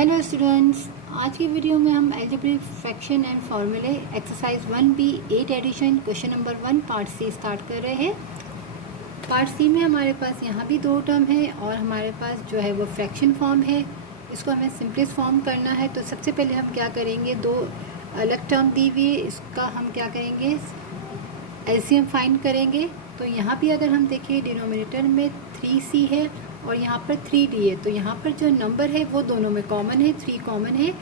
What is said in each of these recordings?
Hello students, आज की video में हम algebraic fraction and formulae exercise 1B 8 addition question number 1 part C start कर रहे हैं। पार्ट सी में हमारे पास यहाँ भी दो टर्म है और हमारे पास जो है वो फ्रैक्शन फॉर्म है। इसको हमें सिंपलेस्ट फॉर्म करना है। तो सबसे पहले हम क्या करेंगे, दो अलग टर्म दी हुई है, इसका हम क्या करेंगे, एलसीएम फाइंड करेंगे। तो यहाँ भी अगर हम देखें डिनोमिनेटर में 3c है और यहाँ पर 3d है, तो यहाँ पर जो नंबर है वो दोनों में कॉमन है, 3 कॉमन है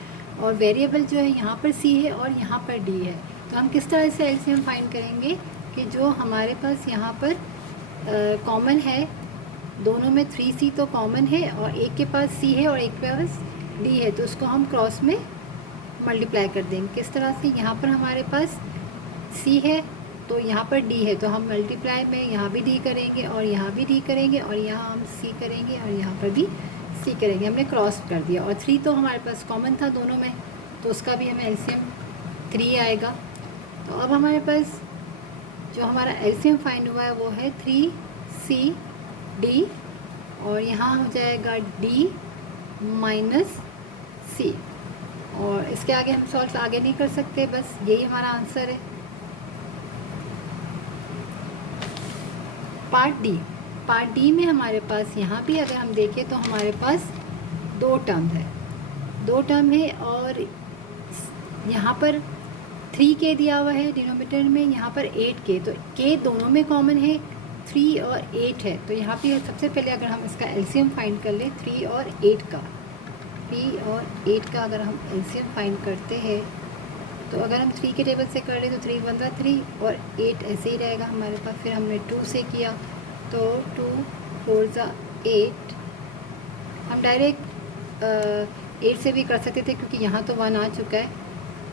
और वेरिएबल जो है यहाँ पर c है और यहाँ पर d है। तो हम किस तरह से एलसीएम फाइंड करेंगे कि जो हमारे पास यहाँ पर कॉमन है, दोनों में 3c तो कॉमन है और एक के पास c है और एक के पास d है, तो उसको हम क्रॉस में मल्टीप्लाई कर देंगे। किस तरह से, यहाँ पर हमारे पास c है तो यहाँ पर d है, तो हम मल्टीप्लाई में यहाँ भी d करेंगे और यहाँ भी d करेंगे और यहाँ हम c करेंगे और यहाँ पर भी c करेंगे। हमने क्रॉस कर दिया और 3 तो हमारे पास कॉमन था दोनों में, तो उसका भी हमें एलसीएम 3 आएगा। तो अब हमारे पास जो हमारा एलसीएम फाइंड हुआ है वो है 3cd और यहाँ हो जाएगा d माइनस c, और इसके आगे हम सॉल्व आगे नहीं कर सकते, बस यही हमारा आंसर है। पार्ट डी में हमारे पास यहाँ भी अगर हम देखें तो हमारे पास दो टर्म है और यहाँ पर 3k दिया हुआ है डिनोमिनेटर में, यहाँ पर 8k, तो k दोनों में कॉमन है, 3 और 8 है। तो यहाँ पे सबसे पहले अगर हम इसका एलसीएम फाइंड कर लें 3 और 8 का अगर हम एलसीएम फाइंड करते हैं तो अगर हम 3 के टेबल से कर रहे तो 3 1 ज़ा 3 और 8 ऐसे ही रहेगा हमारे पास। फिर हमने 2 से किया तो 2 4 ज़ा 8, हम डायरेक्ट 8 से भी कर सकते थे क्योंकि यहाँ तो 1 आ चुका है।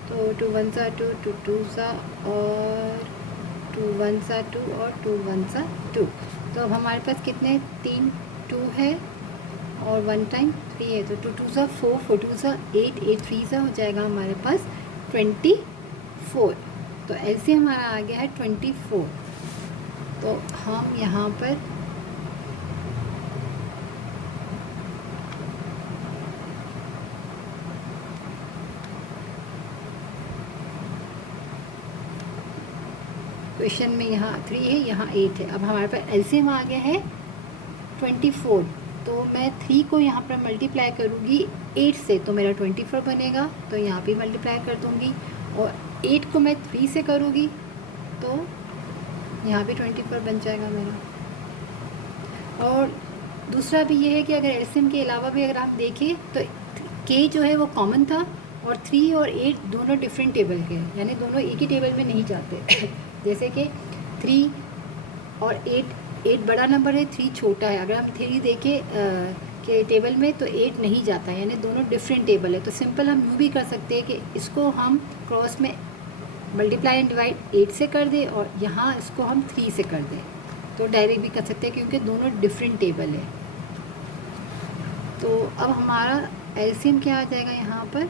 तो 2 1 ज़ा 2, 2 2 ज़ा और 2 1 ज़ा 2 और 2 1 ज़ा 2। तो अब हमारे पास कितने, 3 2 है और 1 टाइम 3 है, तो 2 2 ज़ा 4, 4 2 ज़ा 8, 8 3 ज़ा हो जाएगा हमारे पास 24। तो एलसीएम हमारा आ गया है 24। तो हम यहाँ पर क्वेश्चन में यहाँ 3 है, यहाँ 8 है। अब हमारे पास एलसीएम आ गया है 24, तो मैं 3 को यहाँ पर मल्टीप्लाई करूँगी 8 से तो मेरा 24 बनेगा, तो यहाँ भी मल्टीप्लाई कर दूँगी और 8 को मैं 3 से करूँगी तो यहाँ भी 24 बन जाएगा मेरा। और दूसरा भी ये है कि अगर एलसीएम के अलावा भी अगर हम देखें तो k जो है वो कॉमन था और 3 और 8 दोनों डिफरेंट टेबल के हैं, यानी दोनों एक ही टेबल में नहीं जाते जैसे कि 3 और 8 बड़ा नंबर है, 3 छोटा है। अगर हम 3 देखें के टेबल में तो 8 नहीं जाता है, यानी दोनों डिफरेंट टेबल है। तो सिंपल हम यूँ भी कर सकते हैं कि इसको हम क्रॉस में मल्टीप्लाई एंड डिवाइड 8 से कर दें और यहाँ इसको हम 3 से कर दें, तो डायरेक्ट भी कर सकते हैं क्योंकि दोनों डिफरेंट टेबल है। तो अब हमारा एलसीएम क्या आ जाएगा यहाँ पर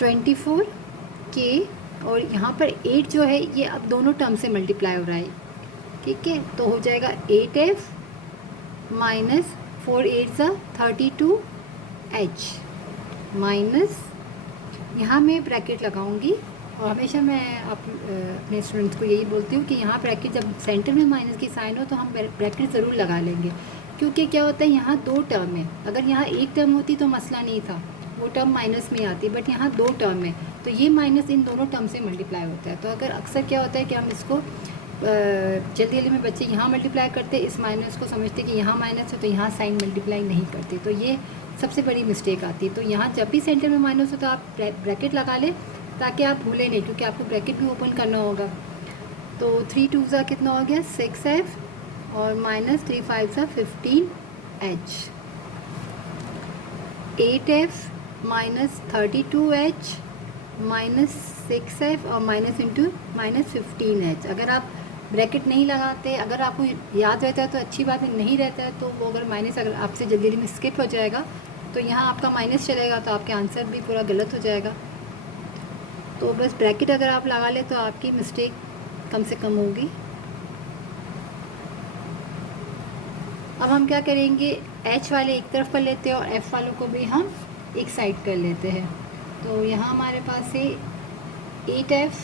24k और यहाँ पर 8 जो है ये अब दोनों टर्म से मल्टीप्लाई हो रहा है, ठीक है। तो हो जाएगा 8f माइनस 4 8 ज़ा 32h माइनस, यहाँ मैं ब्रैकेट लगाऊंगी और हमेशा मैं अपने स्टूडेंट्स को यही बोलती हूँ कि यहाँ ब्रैकेट जब सेंटर में माइनस की साइन हो तो हम ब्रैकेट ज़रूर लगा लेंगे, क्योंकि क्या होता है यहाँ दो टर्म है। अगर यहाँ एक टर्म होती तो मसला नहीं था, वो टर्म माइनस में आती, बट यहाँ दो टर्म है तो ये माइनस इन दोनों टर्म से मल्टीप्लाई होता है। तो अगर अक्सर क्या होता है कि हम इसको जल्दी जल्दी में बच्चे यहाँ मल्टीप्लाई करते, इस माइनस को समझते कि यहाँ माइनस है तो यहाँ साइन मल्टीप्लाई नहीं करते, तो ये सबसे बड़ी मिस्टेक आती है। तो यहाँ जब भी सेंटर में माइनस हो तो आप ब्रैकेट लगा लें ताकि आप भूलें नहीं, क्योंकि आपको ब्रैकेट भी ओपन करना होगा। तो 3 2 ज़ा कितना हो गया 6f और माइनस 3 5 ज़ा 15h, 8f minus 32h minus 6f और माइनस इंटू माइनस 15h। अगर आप ब्रैकेट नहीं लगाते, अगर आपको याद रहता है तो अच्छी बात है, नहीं रहता है तो वो अगर माइनस अगर आपसे जल्दी में स्किप हो जाएगा तो यहाँ आपका माइनस चलेगा तो आपके आंसर भी पूरा गलत हो जाएगा। तो बस ब्रैकेट अगर आप लगा ले तो आपकी मिस्टेक कम से कम होगी। अब हम क्या करेंगे, h वाले एक तरफ कर लेते हैं और f वालों को भी हम एक साइड कर लेते हैं। तो यहाँ हमारे पास है 8f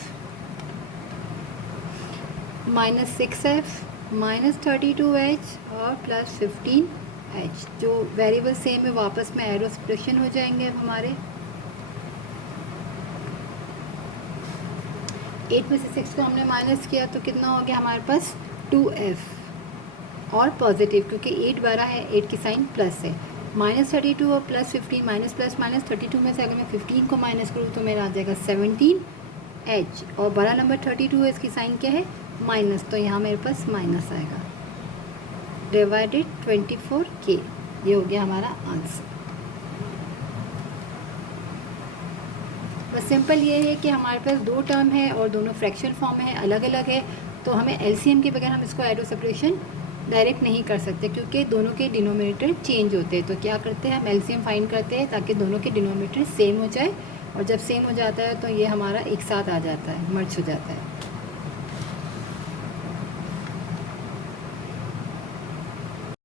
minus 6f minus 32h और प्लस 15h। जो वेरिएबल सेम है वापस में एरो सब्ट्रैक्शन हो जाएंगे अब हमारे। 8 में से 6 को हमने माइनस किया तो कितना हो गया हमारे पास 2f और पॉजिटिव, क्योंकि 8 बड़ा है, 8 की साइन प्लस है। माइनस 32 और प्लस 15 माइनस प्लस माइनस 32 में से अगर मैं 15 को माइनस करूँ तो मेरा आ जाएगा 17h और बड़ा नंबर 32 है, इसकी साइन क्या है माइनस, तो यहाँ मेरे पास माइनस आएगा डिवाइडेड 24k। ये हो गया हमारा आंसर। बस सिंपल ये है कि हमारे पास दो टर्म है और दोनों फ्रैक्शन फॉर्म में है, अलग अलग है, तो हमें एलसीएम के बगैर हम इसको एरो सेपरेशन डायरेक्ट नहीं कर सकते क्योंकि दोनों के डिनोमिनेटर चेंज होते हैं। तो क्या करते हैं हम एलसीएम फाइंड करते हैं ताकि दोनों के डिनोमिनेटर सेम हो जाए, और जब सेम हो जाता है तो ये हमारा एक साथ आ जाता है, मर्ज हो जाता है।